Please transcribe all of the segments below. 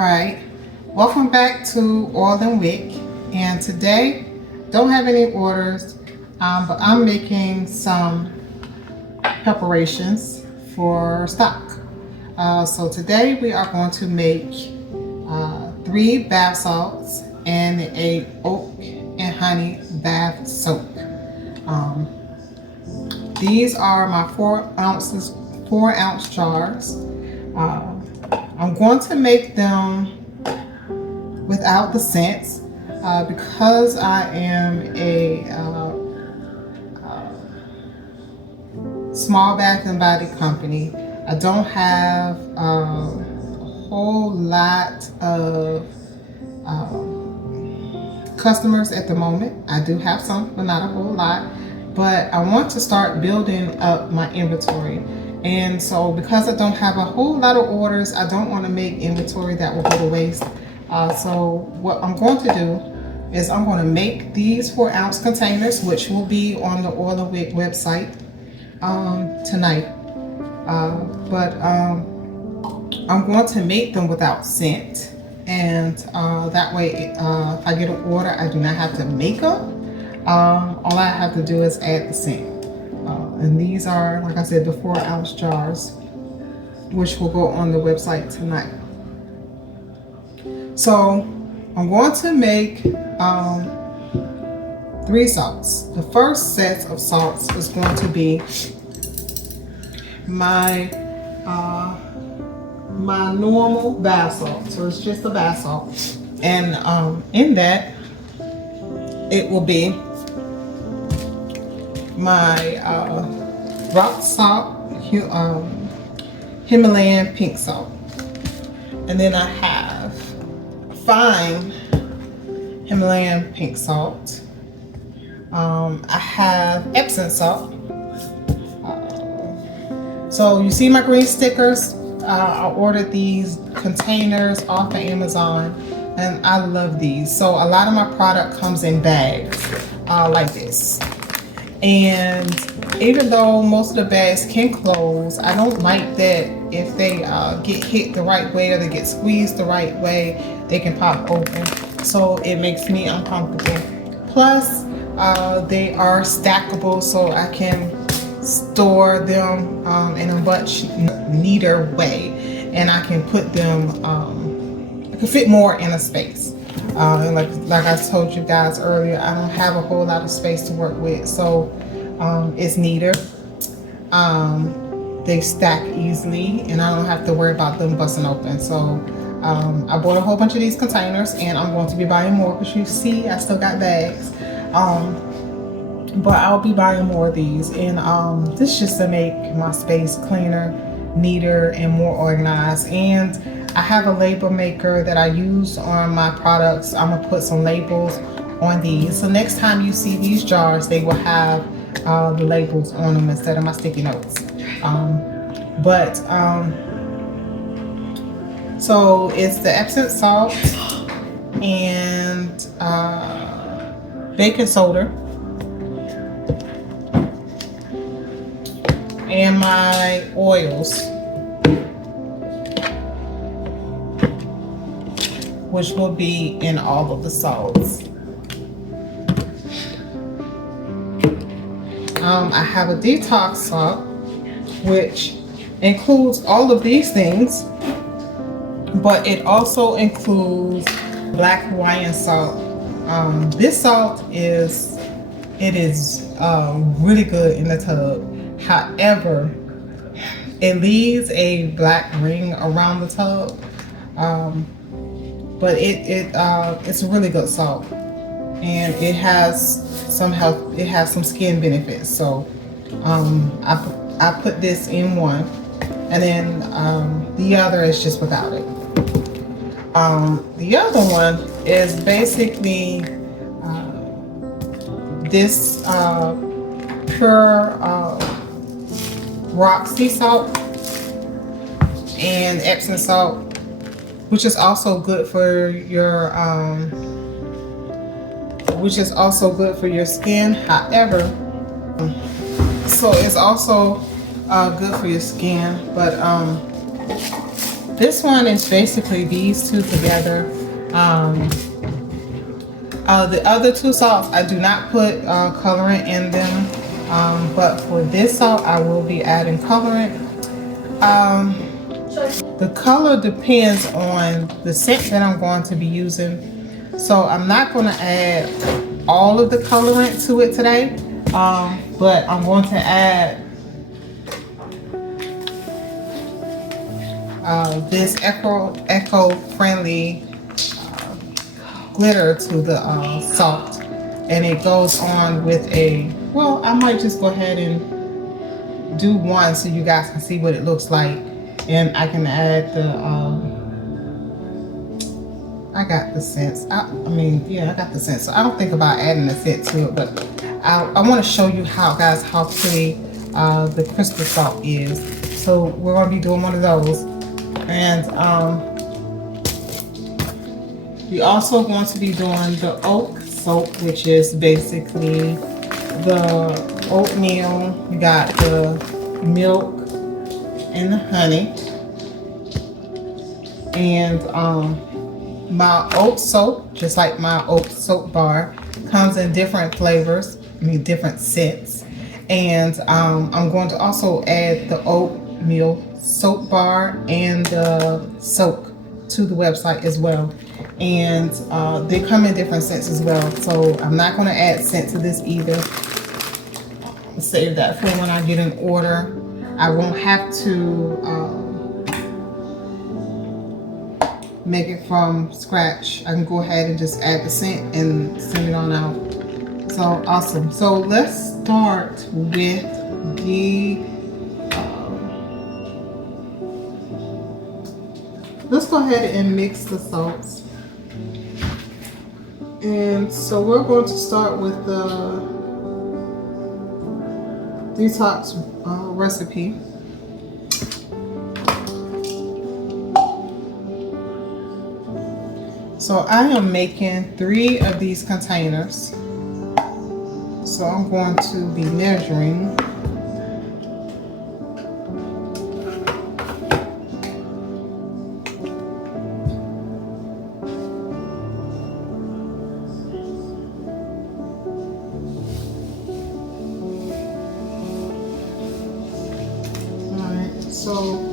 Alright, welcome back to Oil and Wick, and today don't have any orders, but I'm making some preparations for stock. So today we are going to make 3 bath salts and a oat and honey bath soak. These are my 4 ounce jars. I'm going to make them without the scents because I am a small bath and body company. I don't have a whole lot of customers at the moment. I do have some, but not a whole lot. But I want to start building up my inventory. And so because I don't have a whole lot of orders, I don't want to make inventory that will go to waste. So what I'm going to do is I'm going to make these 4 ounce containers, which will be on the Oil and Wick website tonight. But I'm going to make them without scent. And that way, if I get an order, I do not have to make them. All I have to do is add the scent. And these are, like I said, the 4 ounce jars, which will go on the website tonight. So I'm going to make 3 salts. The first set of salts is going to be my my normal bath salt. So it's just a bath salt, and in that it will be my rock salt, Himalayan pink salt, and then I have fine Himalayan pink salt. I have Epsom salt. So you see my green stickers. I ordered these containers off of Amazon, and I love these. So a lot of my product comes in bags like this. And even though most of the bags can close, I don't like that if they get hit the right way or they get squeezed the right way, they can pop open. So it makes me uncomfortable. Plus, they are stackable, so I can store them in a much neater way, and I can put them, I can fit more in a space. And like I told you guys earlier, I don't have a whole lot of space to work with, so it's neater. They stack easily, and I don't have to worry about them busting open. So I bought a whole bunch of these containers, and I'm going to be buying more because you see I still got bags. But I'll be buying more of these, and this just to make my space cleaner, neater, and more organized. And I have a label maker that I use on my products. I'm gonna put some labels on these, so next time you see these jars, they will have the labels on them instead of my sticky notes. So it's the Epsom salt and baking soda and my oils, which will be in all of the salts. I have a detox salt, which includes all of these things, but it also includes black Hawaiian salt. This salt is really good in the tub. However, it leaves a black ring around the tub, but it's a really good salt, and it has some health. It has some skin benefits. So I put this in one, and then the other is just without it. The other one is basically this pure rock sea salt and Epsom salt, which is also good for your skin. However, so it's also good for your skin, but This one is basically these two together. The other two salts, I do not put colorant in them, but for this salt, I will be adding colorant. The color depends on the scent that I'm going to be using, so I'm not going to add all of the colorant to it today, but I'm going to add this eco-friendly glitter to the salt, and it goes on with a, well, I might just go ahead and do one so you guys can see what it looks like, and I can add the I got the scents. I mean, yeah, I got the scent, so I don't think about adding the scent to it, but I want to show you how, guys, how pretty the crystal salt is. So we're going to be doing one of those, and we also going to be doing the oat soak, which is basically the oatmeal. You got the milk and the honey, and my oat soap, just like my oat soap bar, comes in different flavors, I mean different scents. And I'm going to also add the oatmeal soap bar and the soak to the website as well. And they come in different scents as well. So I'm not going to add scent to this either. I'll save that for when I get an order. I won't have to make it from scratch. I can go ahead and just add the scent and send it on out. So awesome. So let's start with the let's go ahead and mix the salts. And so we're going to start with the detox recipe. So I am making 3 of these containers. So I'm going to be measuring. All right, so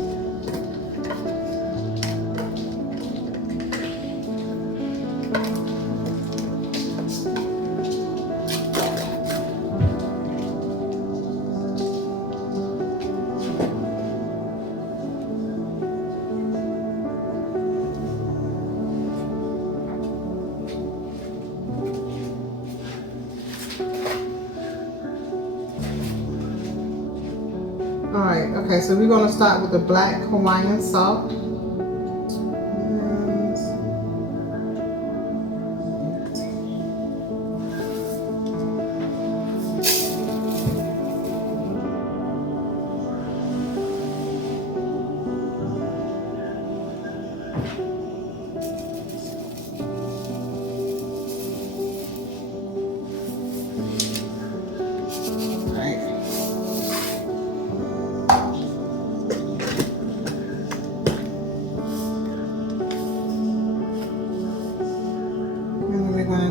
alright, okay, so we're going to start with the black Hawaiian salt.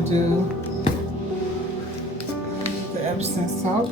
Do the Epsom salt.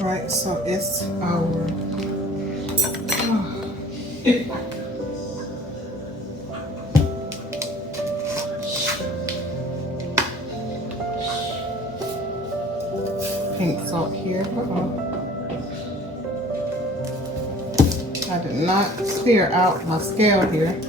Right, so it's our pink salt here. I did not spear out my scale here.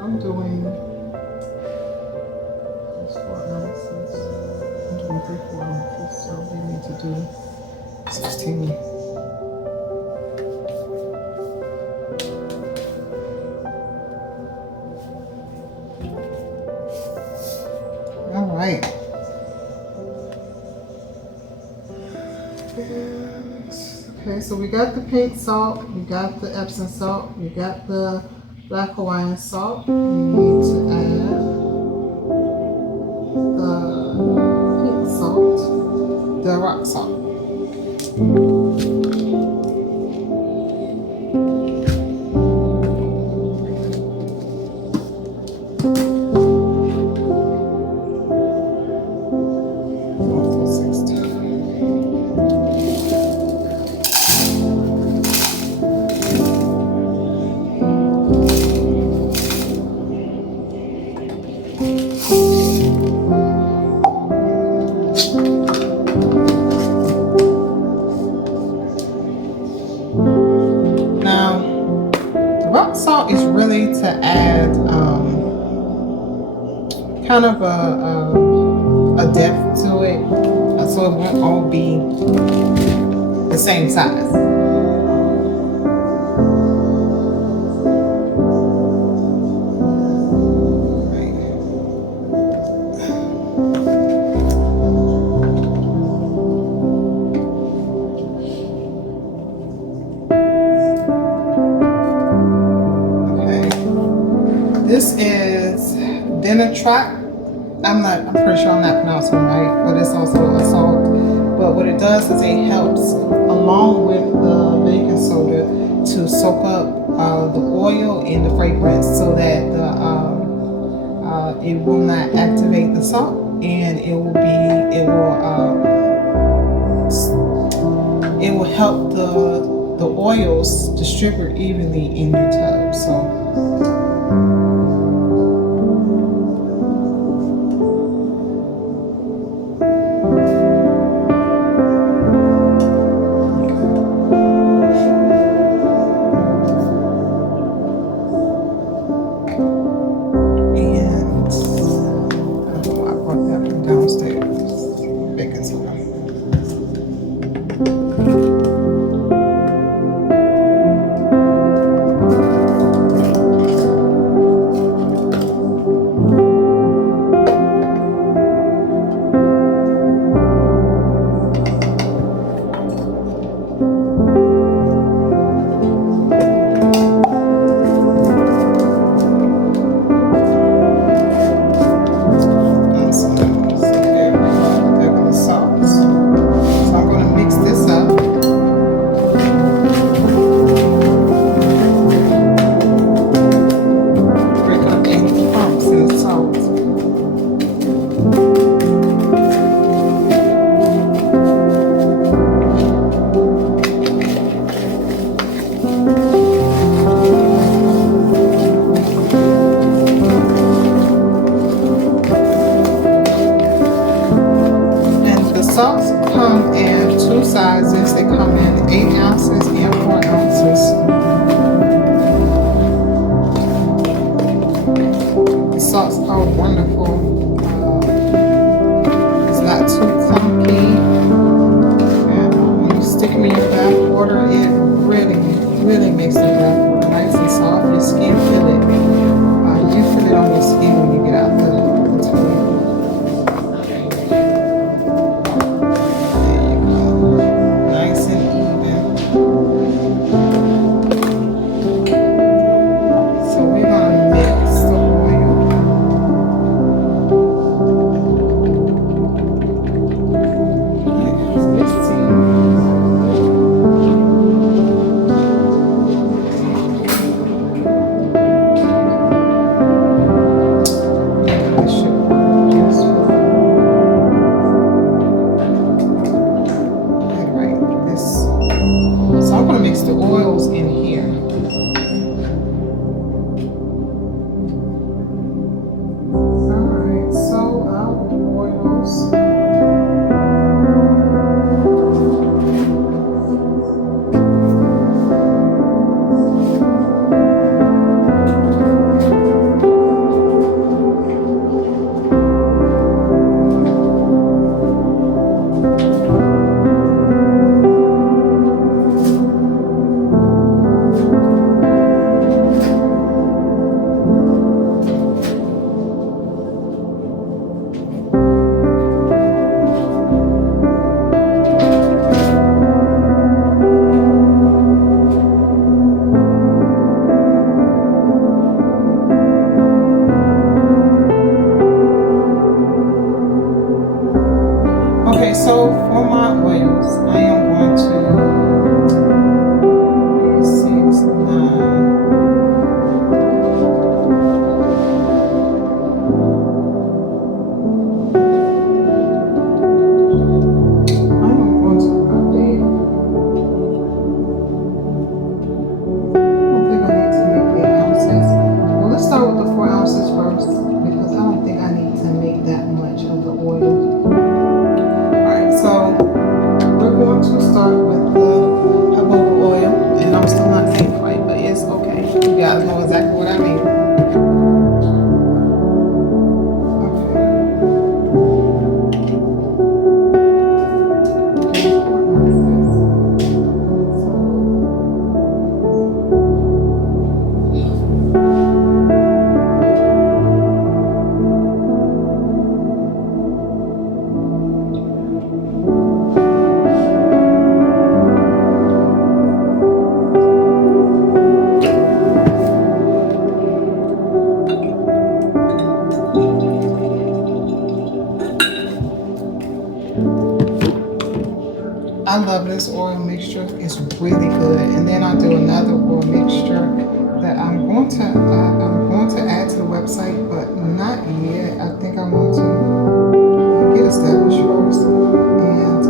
I'm doing this 4 ounces. I'm doing 3/4 ounces, so we need to do 16. All right. Okay, so we got the pink salt, we got the Epsom salt, we got the black Hawaiian salt. We need to add the pink salt, the rock salt. Rock salt is really to add kind of a depth to it, so it won't all be the same size. This is Denatrak. I'm pretty sure I'm not pronouncing it right, but it's also a salt. But what it does is it helps, along with the baking soda, to soak up the oil and the fragrance so that it will not activate the salt, and it will help the oils distribute evenly in your tub. So. Salts come in 2 sizes. They come in 8 ounces and 4 ounces. The salts are wonderful. It's not too clunky. And when you stick them in your bath water, it really makes the bath water nice and soft. Your skin feel it. You feel it on your skin when you get out the toilet. There you go. Nice and even. So we're gonna mix the oil. So I'm going to mix the oils in here. Alright, so our oils. Okay, so for my oils, I am going to 3, 6, 9. I love this oil mixture. It's really good. And then I'll do another oil mixture that I'm going to add to the website, but not yet. I think I want to get established first. And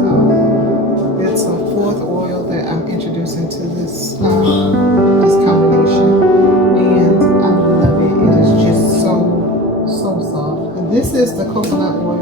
it's a fourth oil that I'm introducing to this this combination, and I love it. It is just so soft. And this is the coconut oil.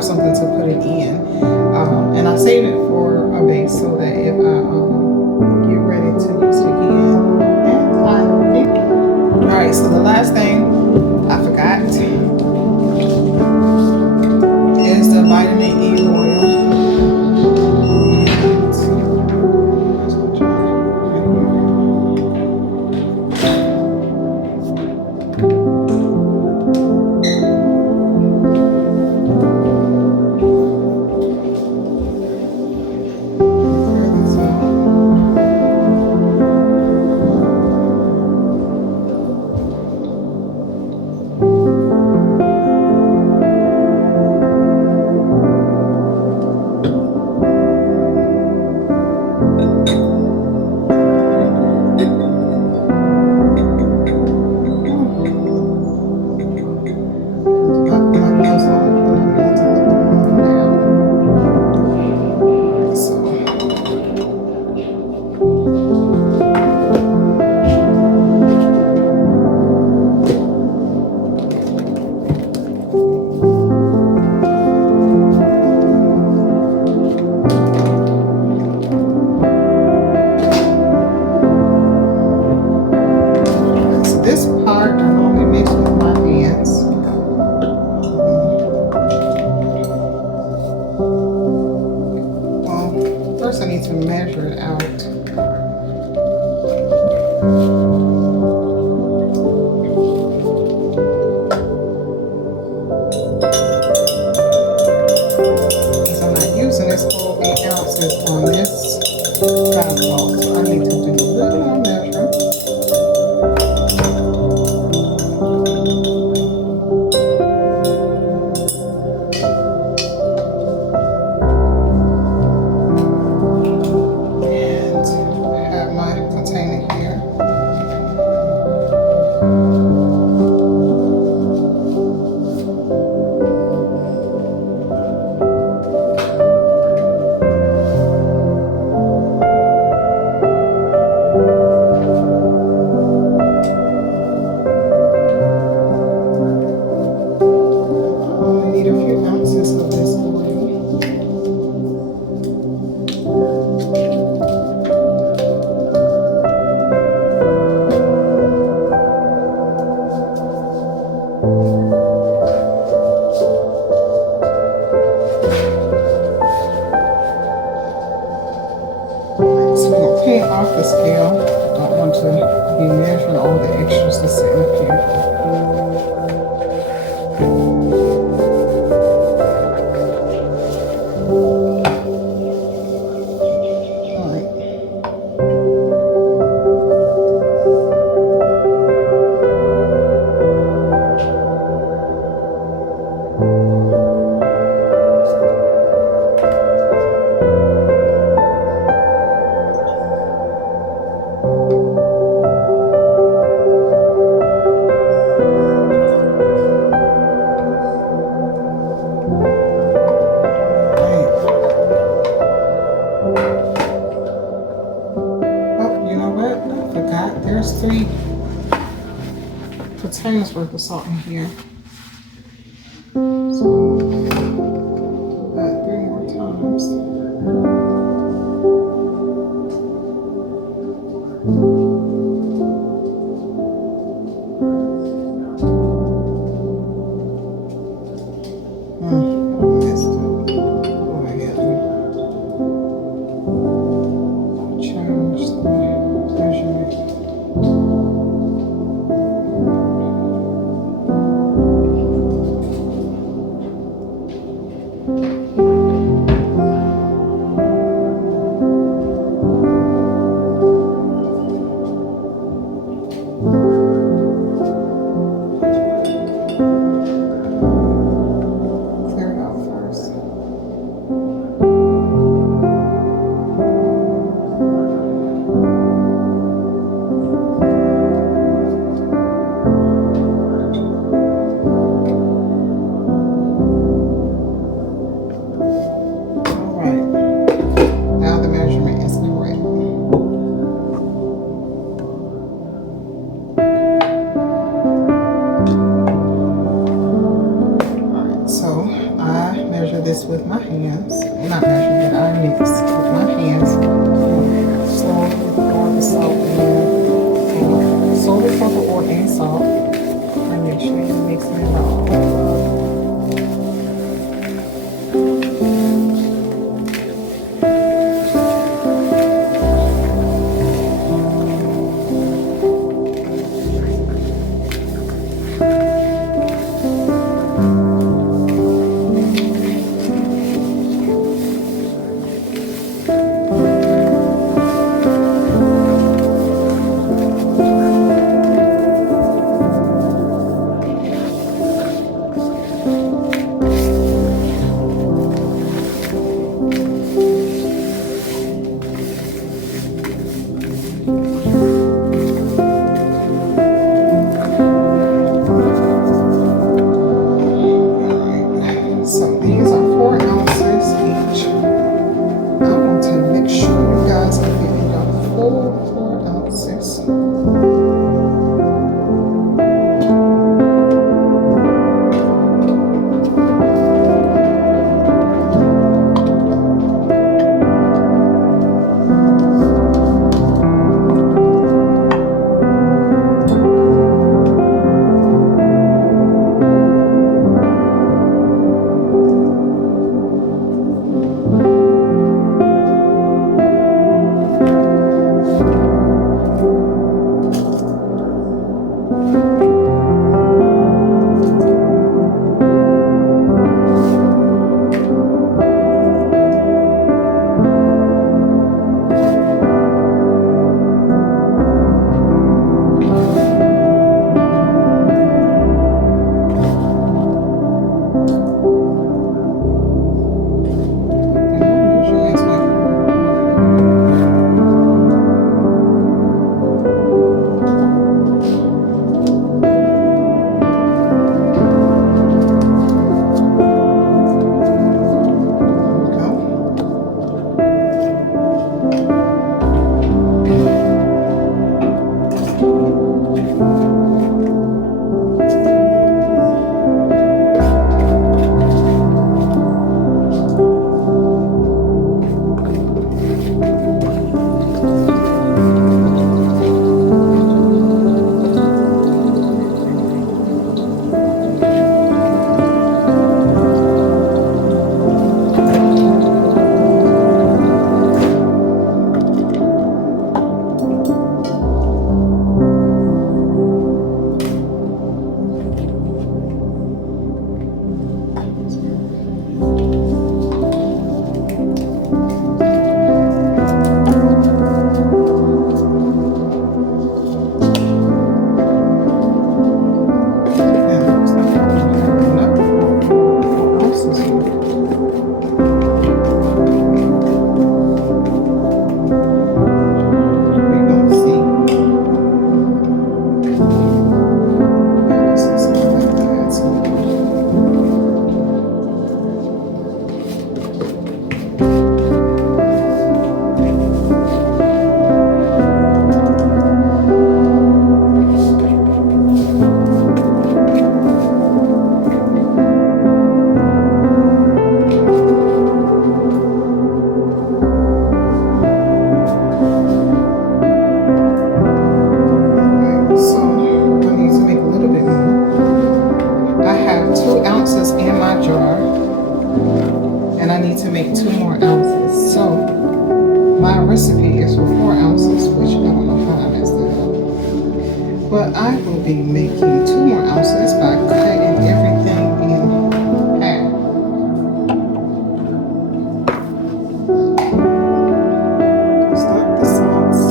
have something to put it in. And I save it for a base so that if I get ready to use it again, and I think. All right, so the last thing I forgot is the vitamin E oil. This part I normally mix with my hands. Well, first I need to measure it out. Because I'm not using this whole 8 ounces on this bath salt, so I need to do a little more measure. Off the scale. I don't want to be measuring all the extras that's sitting up here. There's 3 containers worth of salt in here. So do that 3 more times. with my hands. Well, not measure, but I mix with my hands. Slowly pour the salt in. Slowly pour the oil and salt. And make sure you're mixing it all. recipe is for 4 ounces, which I don't know how I messed it up. But I will be making 2 more ounces by cutting everything in half. Start the sauce.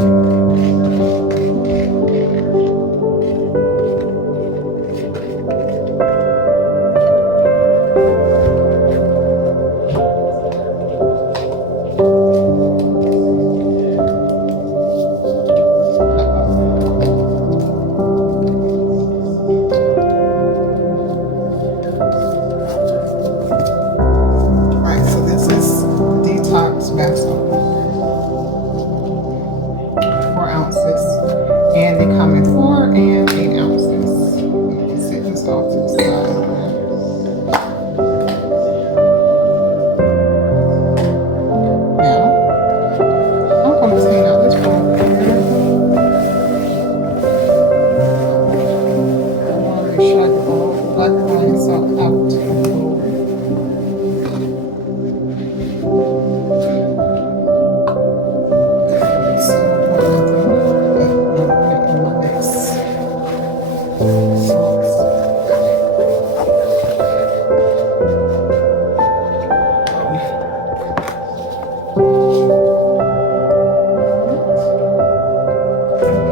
Alright, so this is detox bath soap, 4 ounces. And they come in 4 and 8 ounces. You can set this off to the side. Now, I'm going to clean out this bowl here. I want to make sure I get all the black lines out. So, what I'm doing in my next sauce.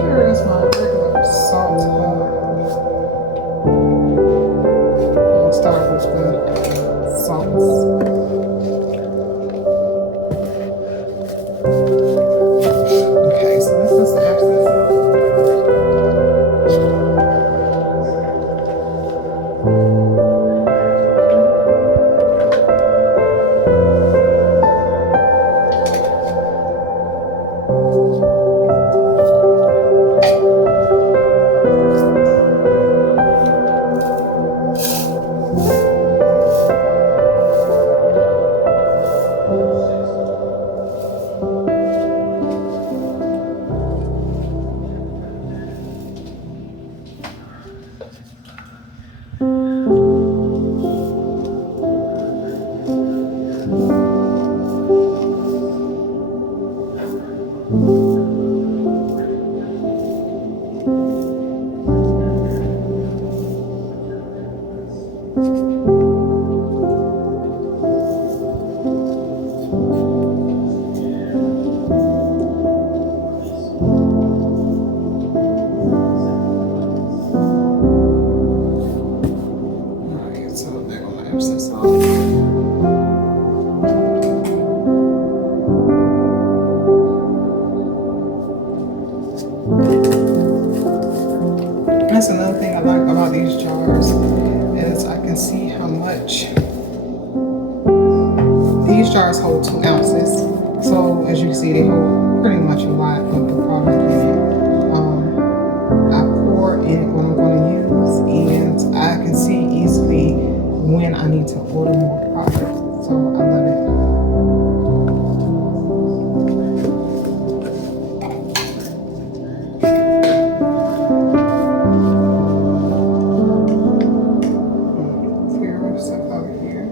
Here is my regular salt. I'll start with the salts. Okay, so this is the absence. Alright, so they're going to abscess off. That's another thing I like about these jars is I can see how much these jars hold 2 ounces. So as you can see, they hold pretty much a lot of the product in it. I pour in what I'm going to use, and I can see easily when I need to order more product. So I love it. Clear stuff over here.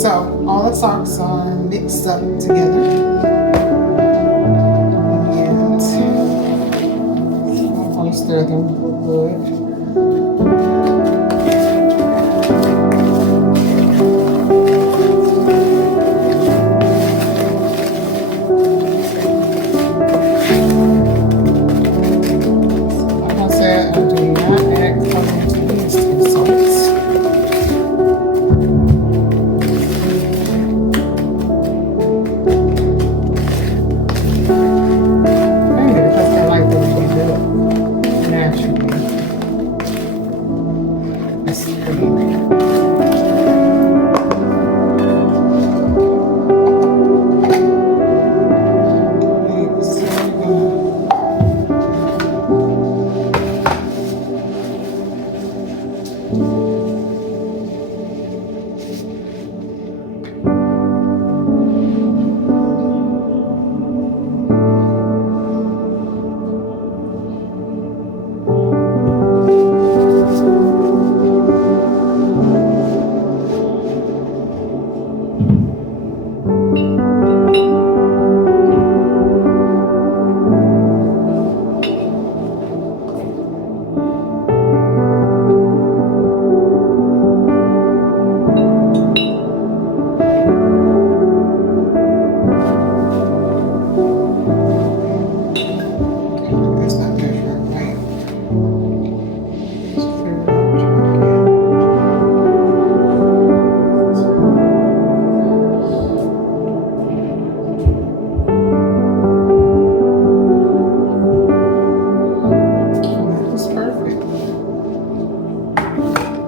So all the socks are mixed up together. And I'm going to stir them real good.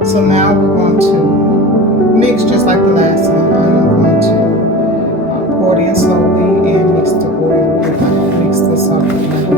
So now we're going to mix just like the last one. I'm going to pour it in slowly and mix the oil with mix the salt with my hand.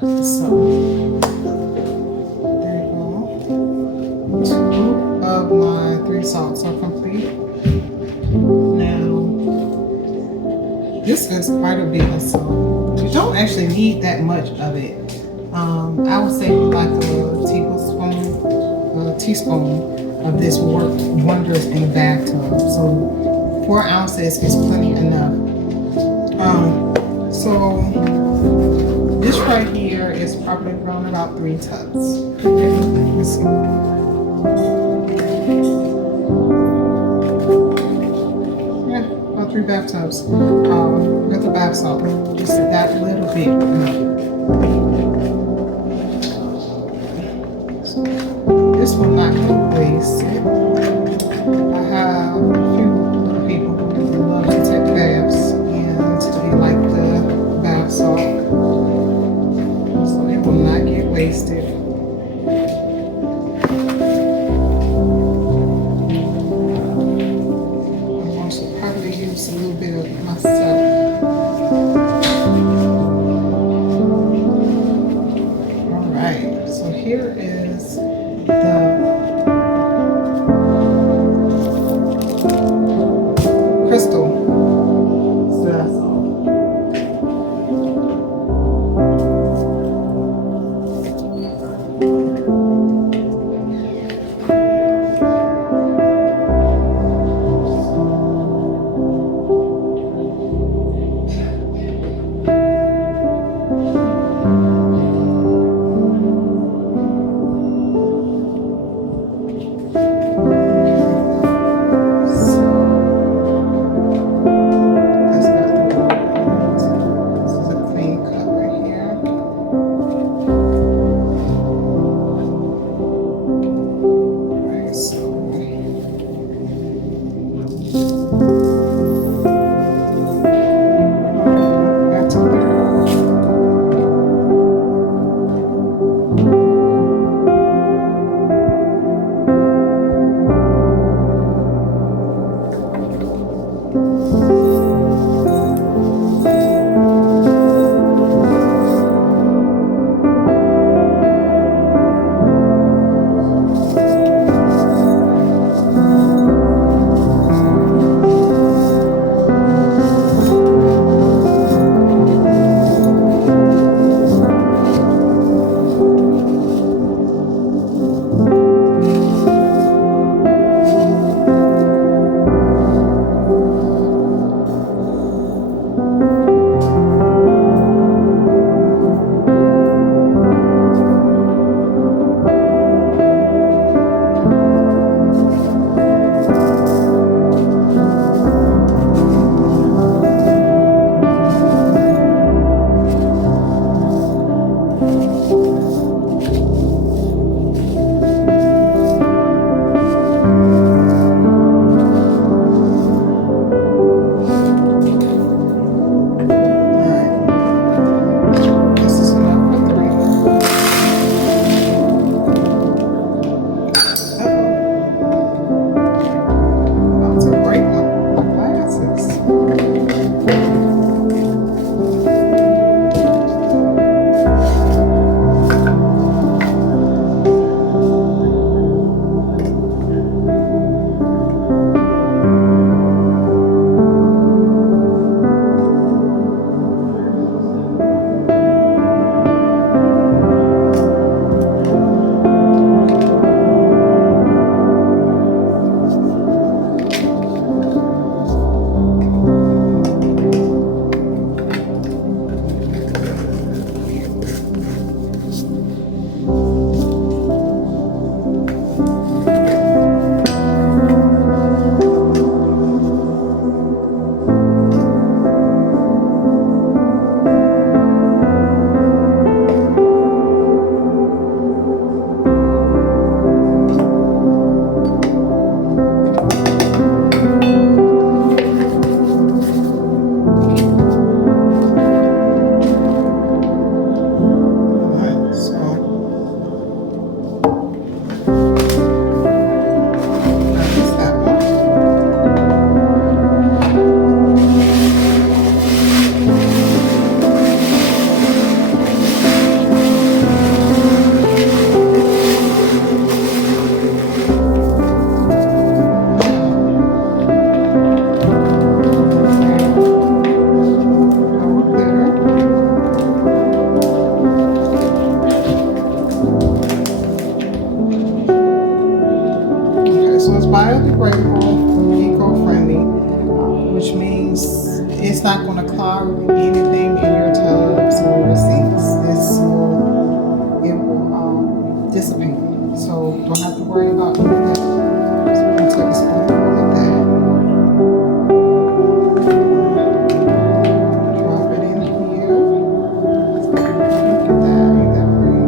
So there you go. 2 of my 3 salts are complete. Now this is quite a bit of salt. You don't actually need that much of it. I would say like a teaspoon of this will work wonders in the bathtub. So 4 ounces is plenty enough. So this right here is probably around about 3 tubs. Okay, let's see. Yeah, about 3 bathtubs with the bath salt. Just that little bit. So this will not get wasted. I have a few little people who love to take baths and they like the bath salt. So it will not get wasted. I'm going to probably use a little bit of it myself. Alright, so here is the crystal bath salt. It's not going to clog anything in your tubs or your sinks. It will dissipate. So you don't have to worry about any of that. So we're going to take a spoonful of that. Drop it in here. Look at that. Ain't that pretty?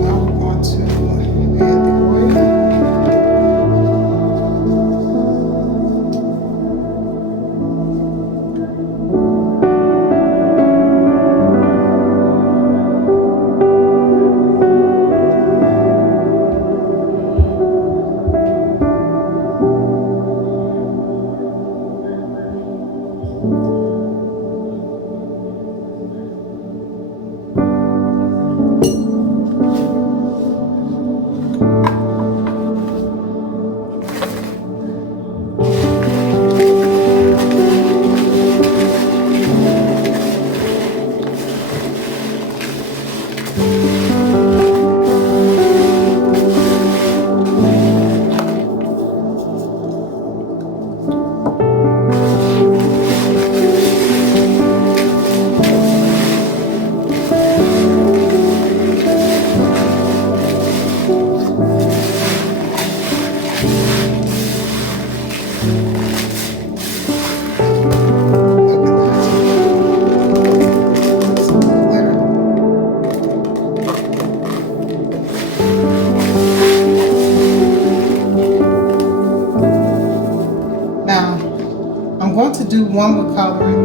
Now we're going to add the oil. Now, I'm going to do one with coloring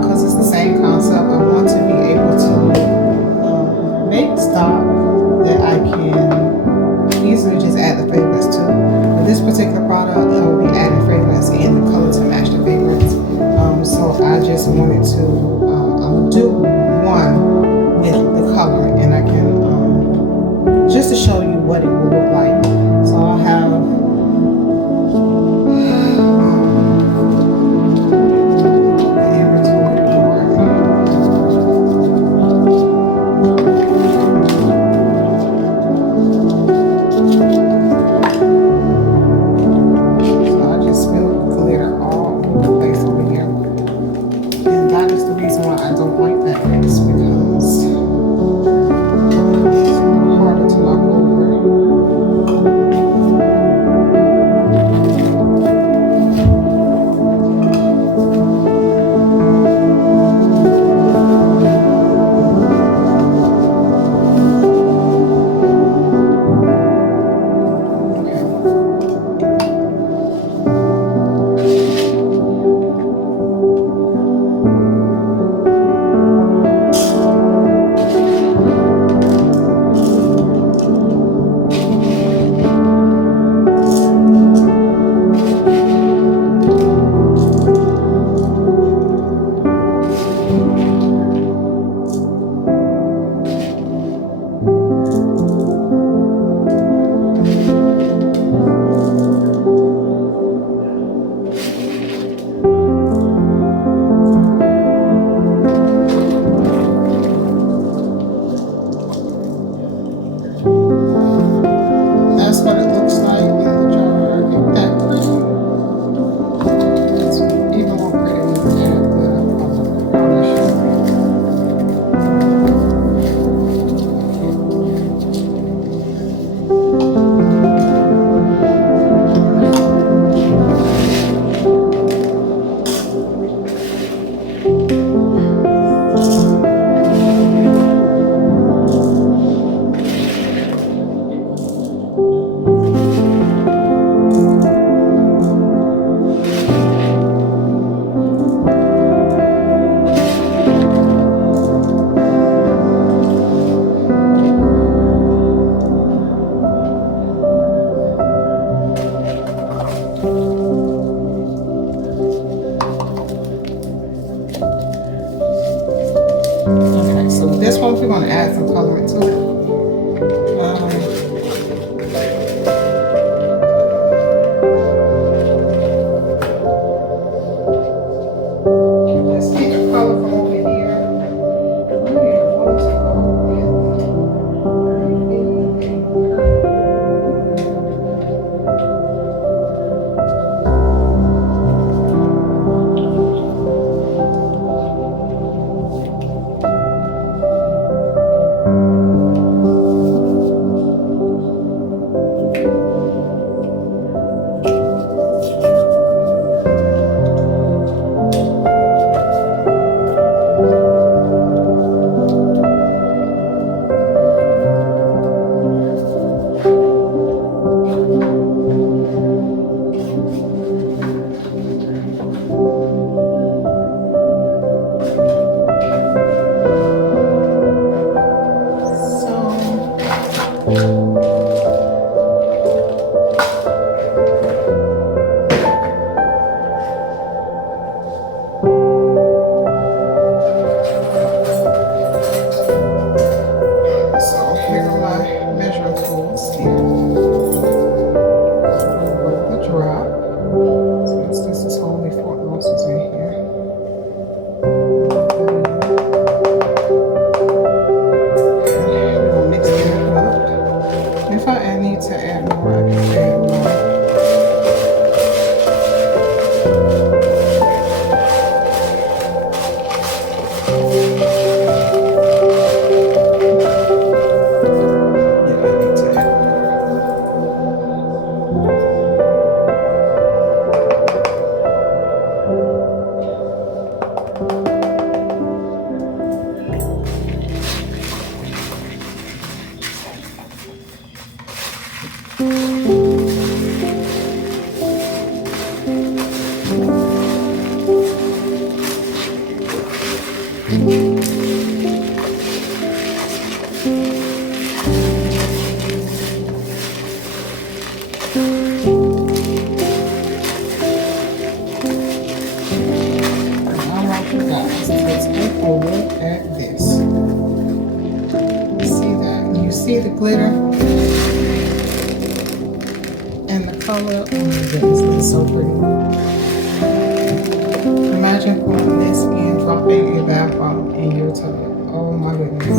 because it's the same concept. I want to be able to make stock that I can easily just add the fragrance to. For this particular product, I will be adding fragrance and the color to match the fragrance. So I just wanted to do one with the coloring, and I can just to show you what it will look like. So I'll have this one we're going to add some coloring to it. Let's take a color from over here. So here are my measuring tools here. With the drop, since this is only 4 ounces in here. And we'll mix that up. If I need to add more, I can add more. See the glitter and the color. Oh my goodness, this is so pretty. Imagine putting this and dropping a bath bomb in your tub. Oh my goodness.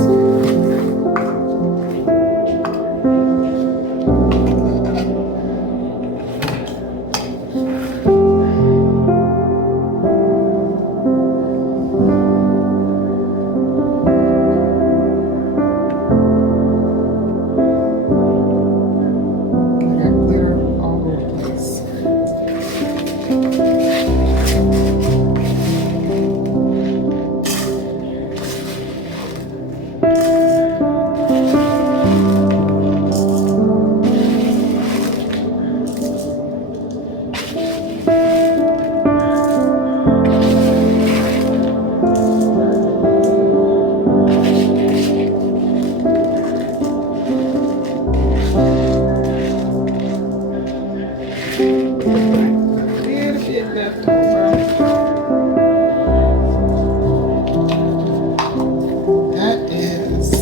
That is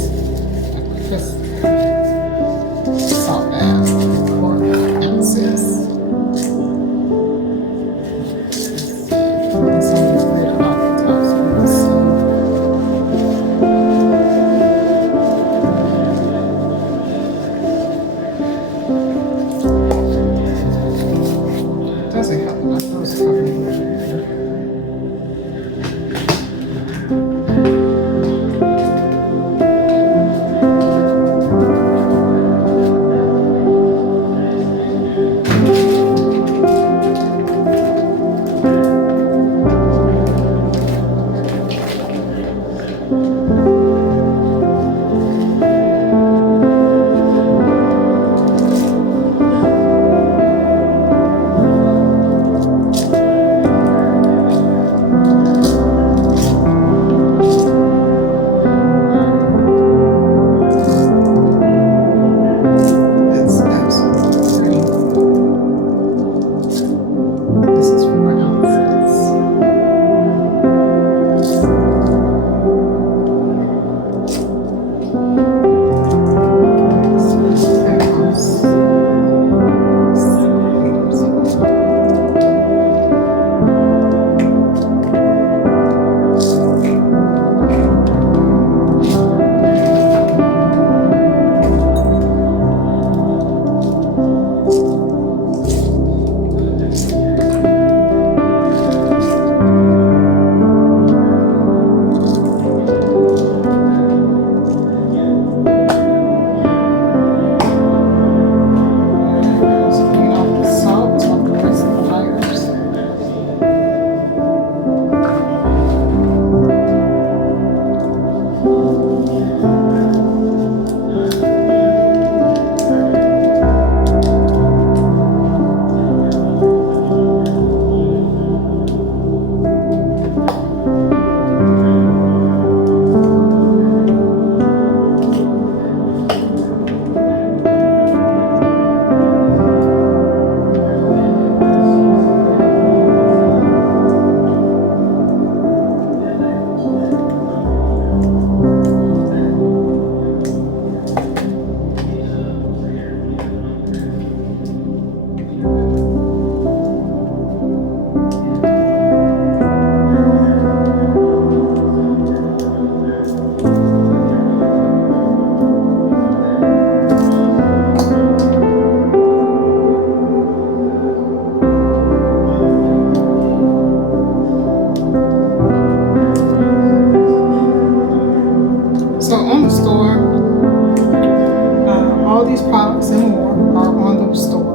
All these products and more are on the store.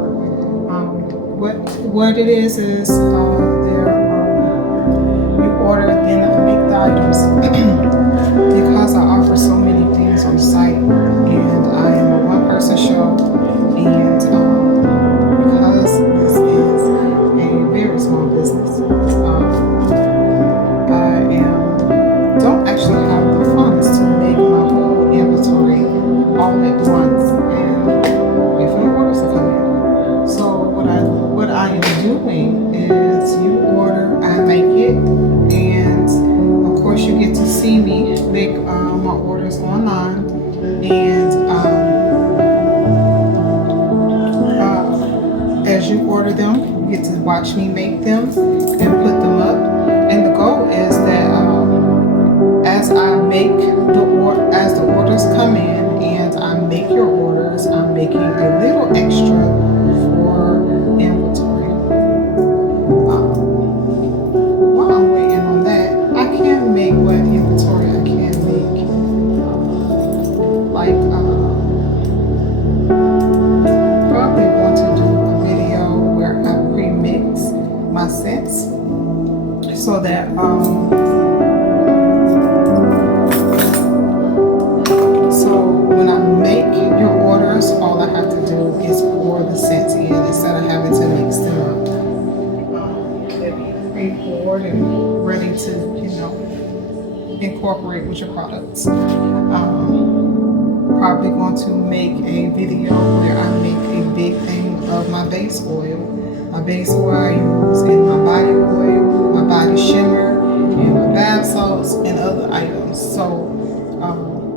What it is there you order, then I make the items because I offer so many things on the site, and I am a one-person show, and because this is a very small business, don't actually have the funds to make my whole inventory all at once and wait for the orders to come in. So what I am doing is you order, I make it, and of course you get to see me make my orders online, and as you order them, you get to watch me make them and put them up. And the goal is that as I make as the orders come in and I make your orders, I'm making a little extra for inventory. While I'm waiting on that, I can make what inventory I can make. Probably want to do a video where I pre-mix my scents so that when I make your orders, all I have to do is pour the scents in instead of having to mix them up. They'll be pre-poured and ready to, incorporate with your products. Probably going to make a video where I make a big thing of my base oil. My base oil I use in my body oil, my body shimmer, and my bath salts and other items. So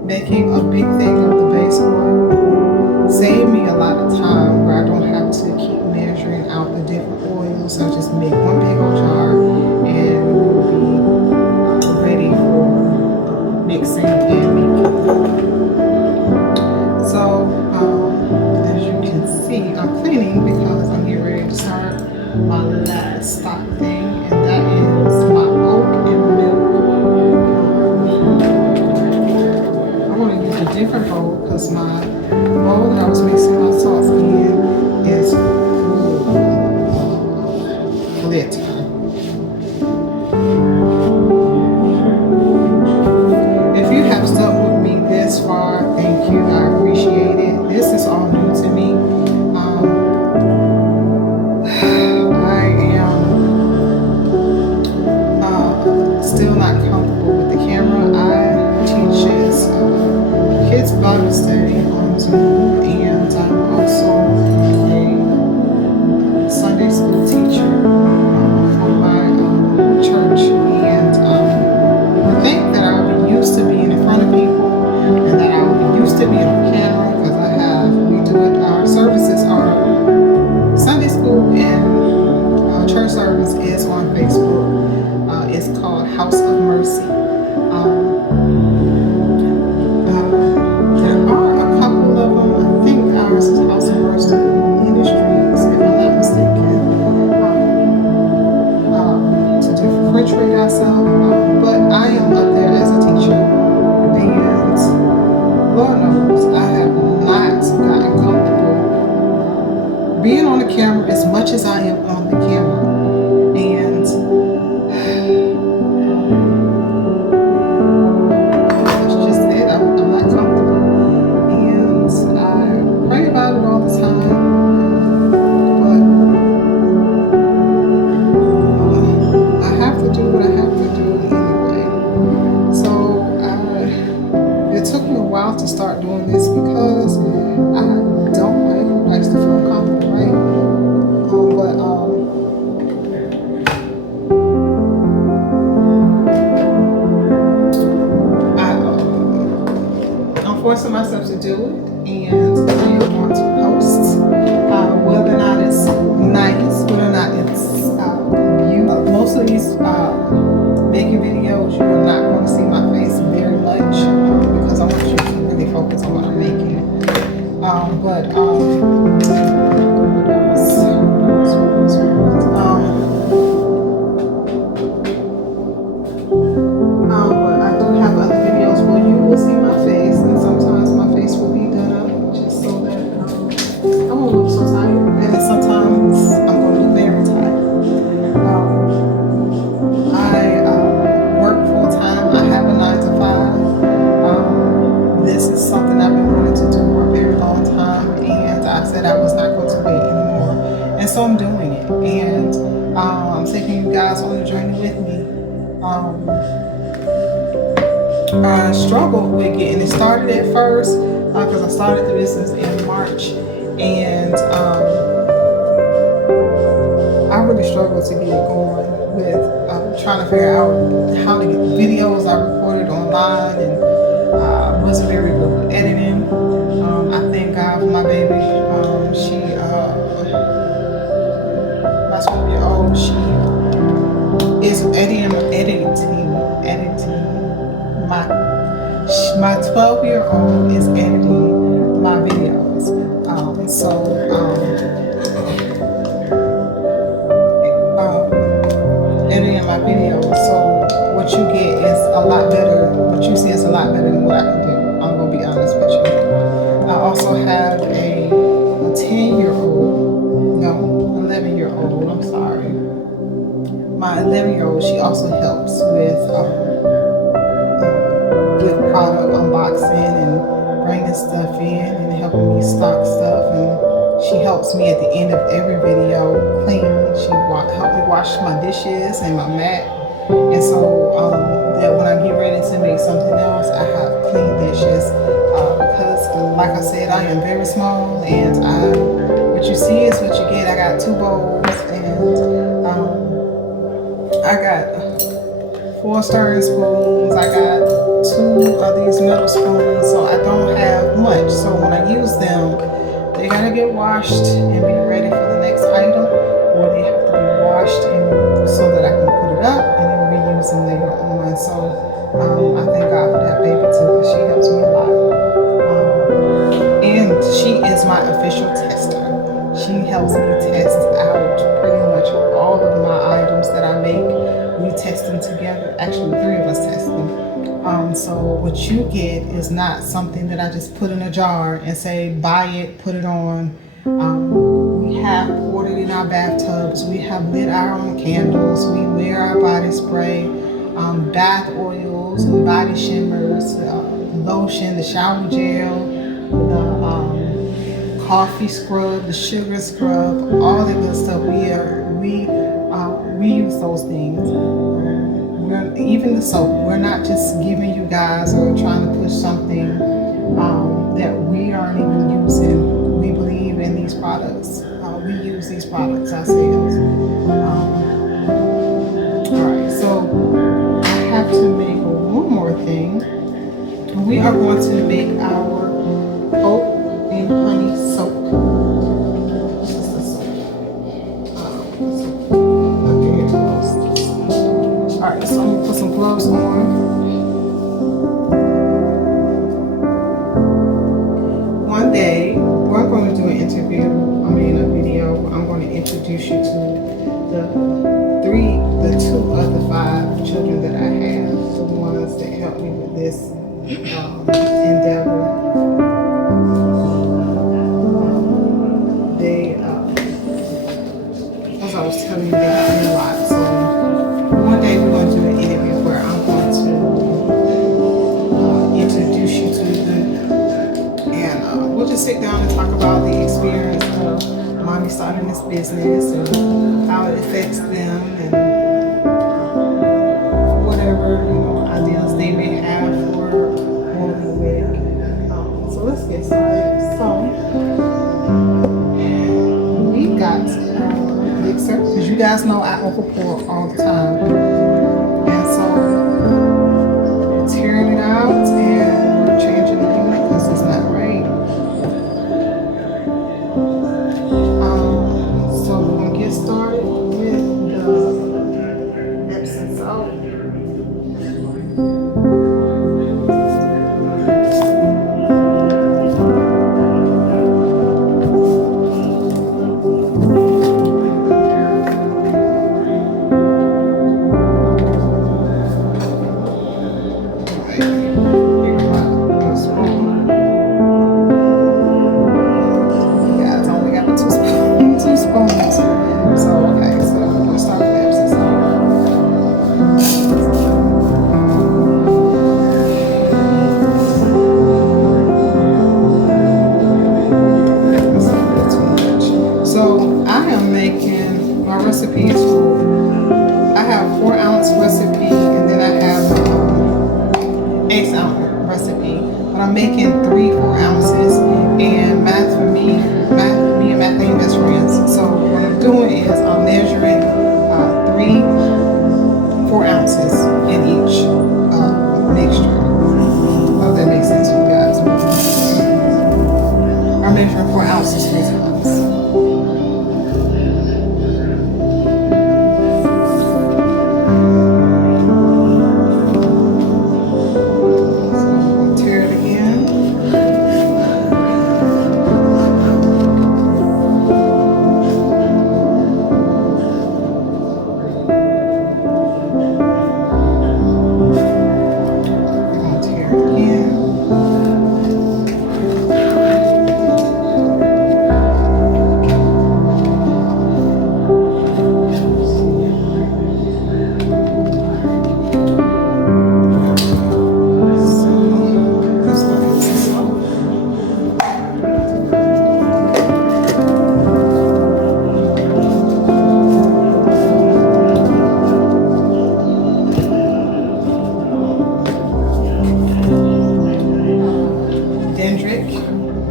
making a big thing of the base oil save me a lot of time where I don't have to keep measuring out the different oils. I just make one big old jar and we'll be ready for mixing and making. So as you can see, I'm cleaning because I'm getting ready to start my last stock thing, and that is my oat and milk. I want to use a different bowl because my bowl that I was mixing my sauce in is glitter. If you have stuck with me this far, thank you. I appreciate it. This is all new to me. I am still not comfortable with the camera. I teach kids Bible study on Zoom, and I'm also a Sunday school teacher for my church. And I think that I'll be used to being in front of people, and that I'll be used to being on camera because our services are Sunday school, and church service is on Facebook. It's called House of Mercy. There are a couple of them. I think ours is House of Mercy Ministries, if I'm not mistaken, to differentiate ourselves. But I am up there as a teacher, and Lord knows I have not gotten comfortable being on the camera as much as I am on the camera. And that's just it. I'm not comfortable. And I pray about it all the time. But I have to do what I have to do anyway. So it took me a while to start doing this because I don't like who likes to feel comfortable, right? I'm forcing myself to do it, and I am going to post whether or not it's nice, whether or not it's beautiful. Most of these making videos, you're not going to see my face very much because I want you to really focus on what I'm making. But I do have other videos where you will see my face, and sometimes that I was not going to wait anymore. And so I'm doing it. And I'm taking you guys on the journey with me. I struggled with getting it started at first because I started the business in March, and I really struggled to get it going with trying to figure out how to get the videos I recorded online, and wasn't very good with editing. I thank God for my baby. My 12-year-old, she is editing my 12-year-old is editing my videos. Editing my videos. So what you get is a lot better. What you see is a lot better than what I can do. I'm gonna be honest with you. I also have a 10-year-old, no, 11-year-old. I'm sorry. My 11-year-old, she also helps with product unboxing and bringing stuff in and helping me stock stuff, and she helps me at the end of every video clean. She helped me wash my dishes and my mat, and so that when I get ready to make something else, I have clean dishes because like I said, I am very small, and what you see is what you get. I got 2 bowls, and I got 4 stirring spoons. I got 2 of these metal spoons, so I don't have much. So when I use them, they gotta get washed and be ready for the next item, or they have to be washed so that I can put it up and then reuse them later on. So I thank God for that baby too, because she helps me a lot. And she is my official tester. She helps me test out pretty much all of my items that I make. We test them together. Actually, 3 of us test them. So what you get is not something that I just put in a jar and say, buy it, put it on. We have poured it in our bathtubs. We have lit our own candles. We wear our body spray, bath oils and body shimmers, lotion, the shower gel, the coffee scrub, the sugar scrub, all that good stuff. We use those things. Even the soap, we're not just giving you guys or trying to push something that we aren't even using. We believe in these products. We use these products ourselves. Alright, so I have to make one more thing. We are going to make our oat and honey soak. Alright, so I'm going to put some gloves on. One day, we're going to do a video. I'm going to introduce you to the 2 of the 5 children that I have, the ones that helped me with this endeavor. As I was telling you, they helped me a lot. So one day we're going to do an interview where I'm going to introduce you to them, and we'll just sit down and talk about the experience of mommy starting this business and how it affects them, and whatever ideas they may have for moving the Wick. So let's get started. So we got mixer, because you guys know I overpour all the time, and so we're tearing it out and we're changing the unit because it's not right. So we're gonna get started with the Epsom salt. making 3 4 ounces, and me and Matt ain't best friends. So what I'm doing is I'm measuring 3 4 ounces in each mixture. Hope that makes sense to you guys. I'm measuring 4 ounces 3 times.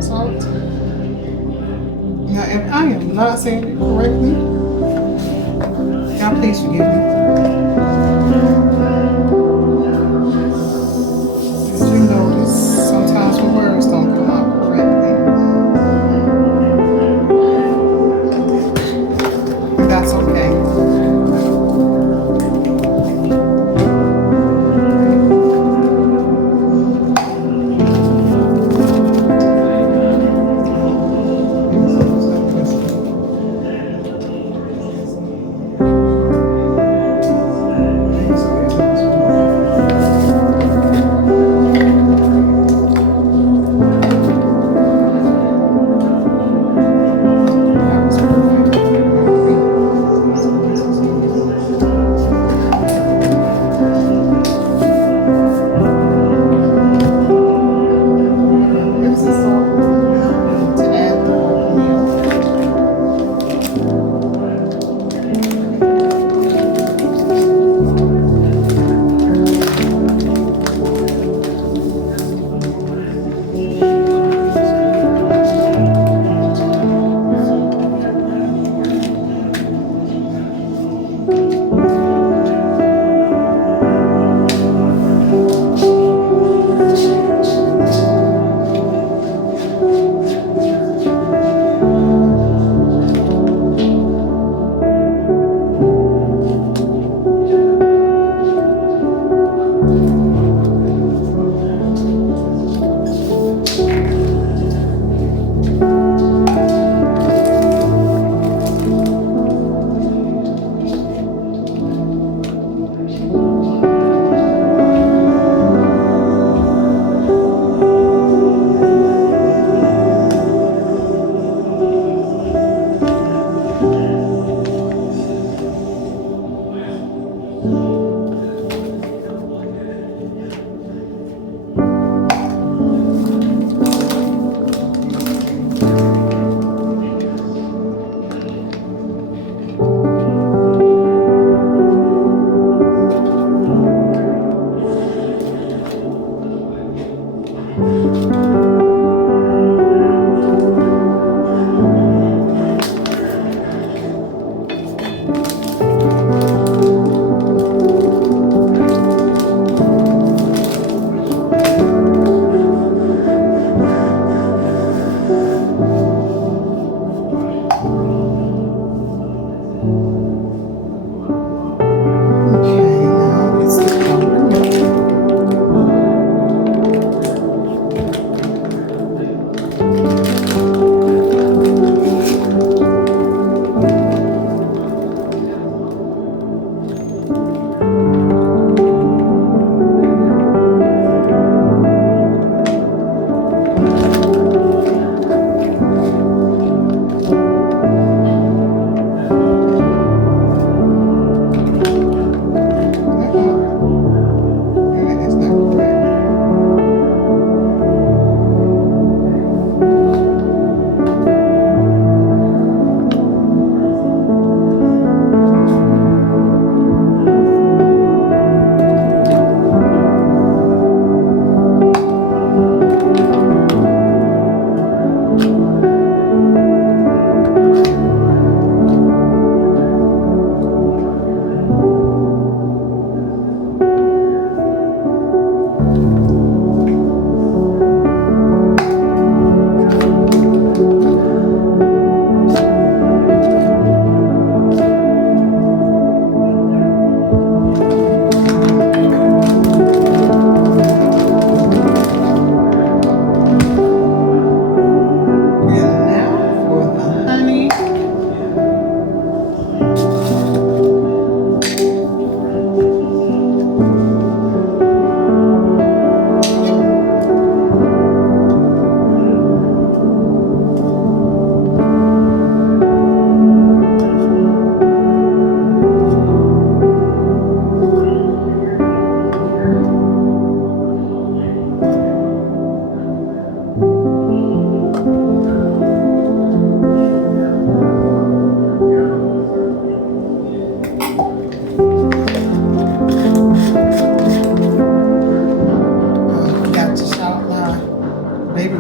Salt. Now, if I am not saying it correctly, y'all please forgive me. As you notice, sometimes the words don't come out correctly. And that's okay.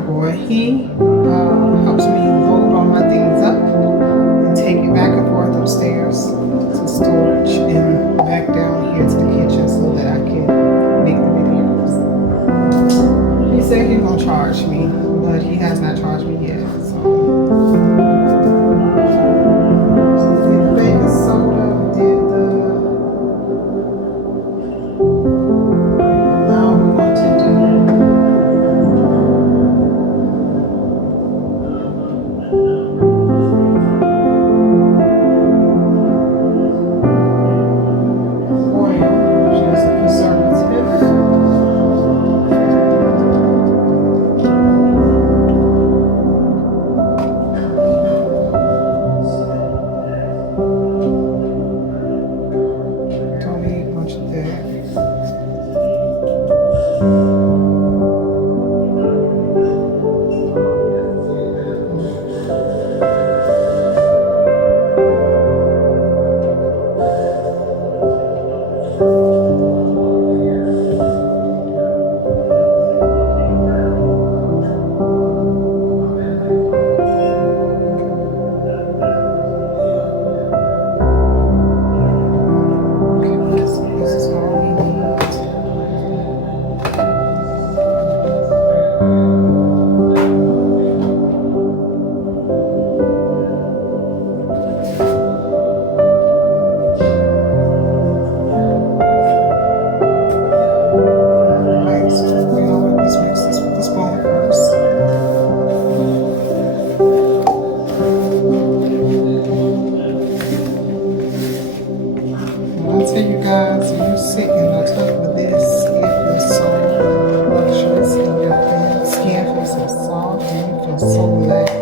boy. He helps me load all my things up and take it back and forth upstairs to storage and back down here to the kitchen so that I can make the videos. He said he's gonna charge me, but he has not charged me yet. So did the baking soda, did the now we're going to do oil, which is a preservative. Don't need much of that. This is all we need. Alright, so you know what? Let's mix this with the spoon first. When I tell you guys, you sit in the tub with this, it feels so luxurious and your skin feels so soft and you feel so relaxed.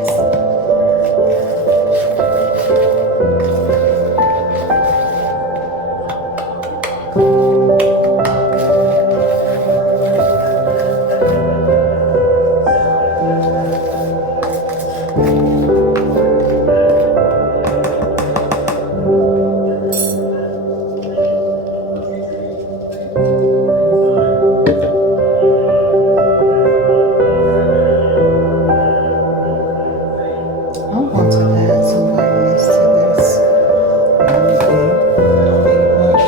I'm going to add some vitamins to this. Don't need much.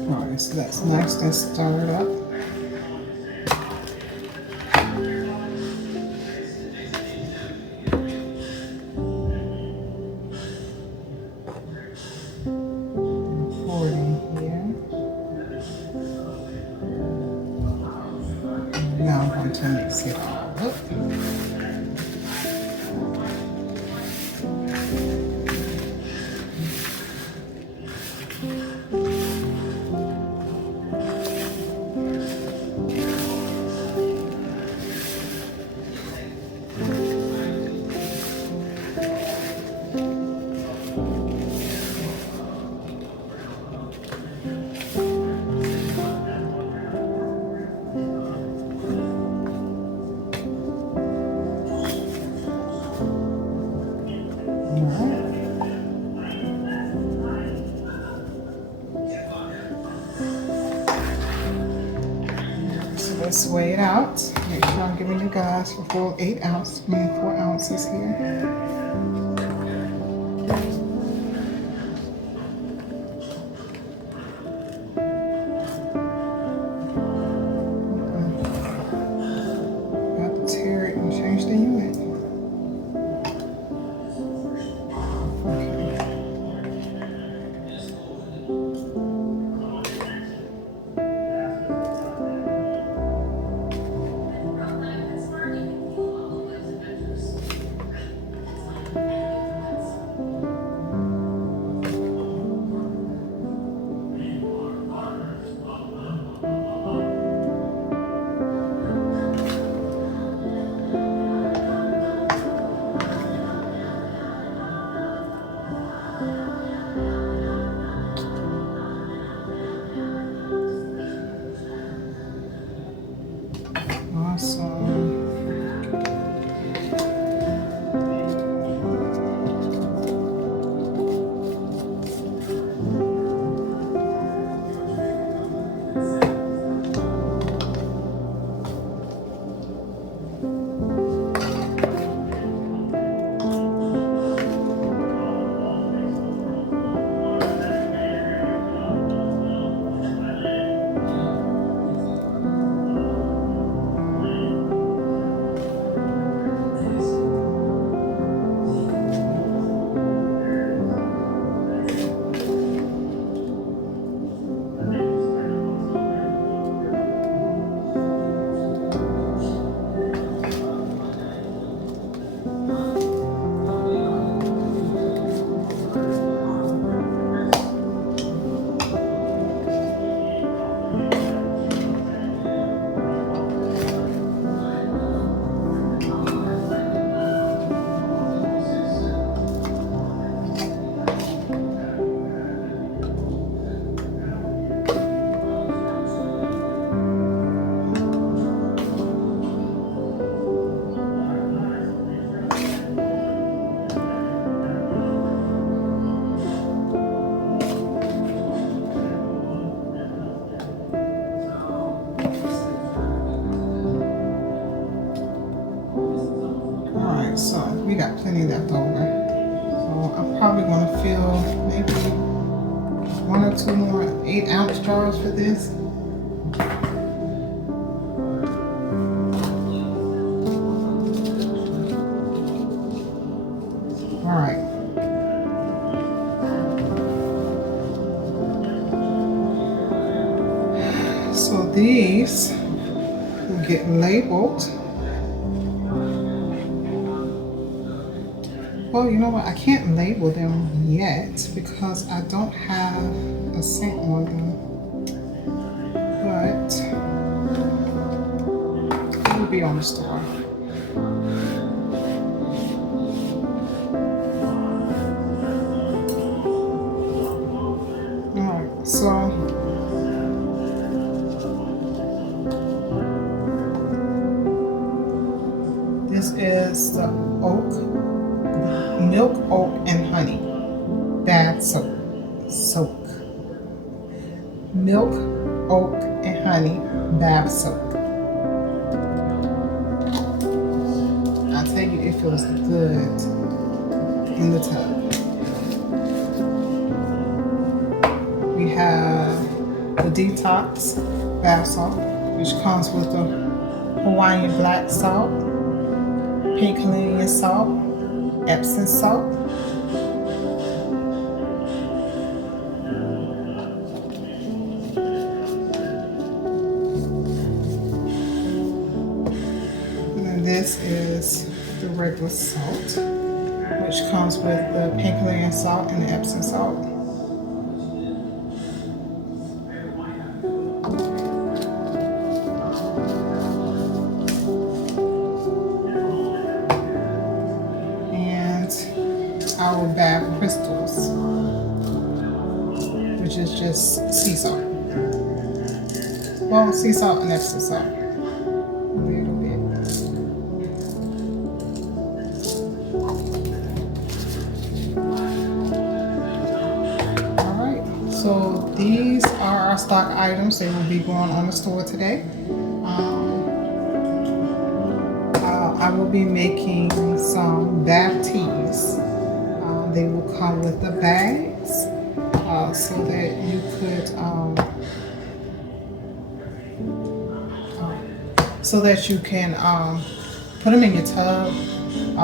Alright, so that's nice and stirred up. Pour it in here. Now I'm going to mix it all up. So let's weigh it out. Make sure I'm giving you guys for full 4 ounces here. Got to tear it and change the unit. any left over. So I'm probably gonna fill maybe 1 or 2 more 8-ounce jars for this. All right. So these will get labeled. Well, you know what? I can't label them yet because I don't have a scent on them. But it will be on the store. Alright, so this is the milk, oat, and honey bath soak. Milk, oat, and honey bath soak. I tell you, it feels good in the tub. We have the detox bath salt, which comes with the Hawaiian black salt, pink Himalayan salt, Epsom salt, and then this is the regular salt, which comes with the pink Himalayan salt and the Epsom salt. Our bath crystals, which is just sea salt. Well, sea salt and Epsom salt. A little bit. Alright, so these are our stock items. They will be going on the store today. I will be making some bath teas. They will come with the bags so that you could put them in your tub.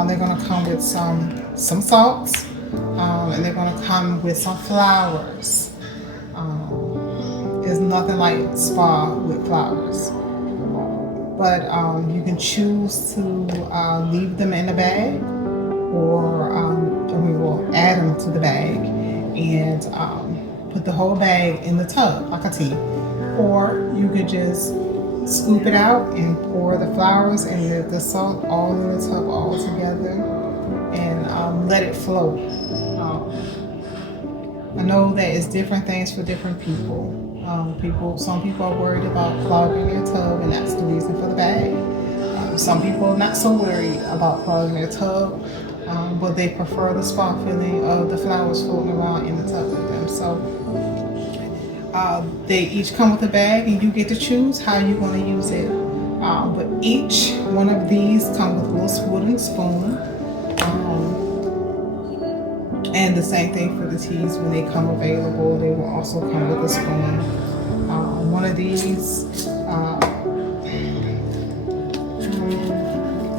They're going to come with some salts, and they're going to come with some flowers. There's nothing like spa with flowers, but you can choose to leave them in a bag, or we will add them to the bag and put the whole bag in the tub like a tea. Or you could just scoop it out and pour the flowers and the salt all in the tub all together and let it flow. I know that it's different things for different people. Some people are worried about clogging their tub, and that's the reason for the bag. Some people are not so worried about clogging their tub, but they prefer the spa feeling of the flowers floating around in the tub with them. So they each come with a bag, and you get to choose how you're going to use it. But each one of these come with a little wooden spoon. And the same thing for the teas. When they come available, they will also come with a spoon. One of these,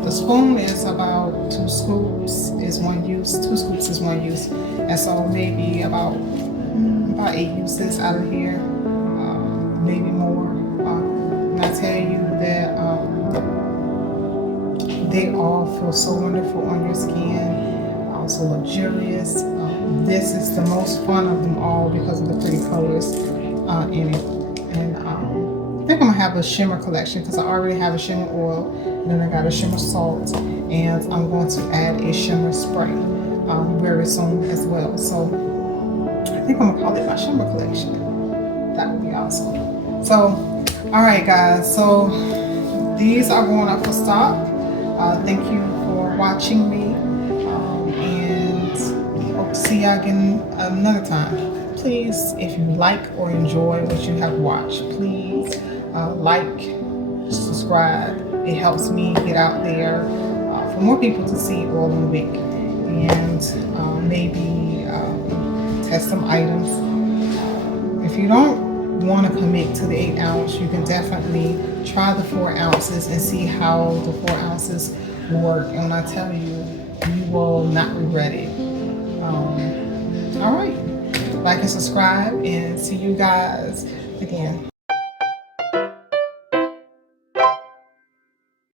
the spoon is about 2 scoops is one use. 2 scoops is one use, and so maybe about 8 uses out of here, maybe more. And I tell you that they all feel so wonderful on your skin. So luxurious. This is the most fun of them all because of the pretty colors in it. And I think I'm gonna have a shimmer collection because I already have a shimmer oil, and then I got a shimmer salt, and I'm going to add a shimmer spray very soon as well. So I think I'm gonna call it my shimmer collection. That would be awesome. So, all right, guys. So these are going up for stock. Thank you for watching me. See y'all again another time. Please, if you like or enjoy what you have watched, please like, subscribe. It helps me get out there for more people to see Oil and Wick. and maybe test some items. If you don't want to commit to the 8 ounce, you can definitely try the 4 ounces and see how the 4 ounces work. And when I tell you, you will not regret it. All right, like and subscribe, and see you guys again.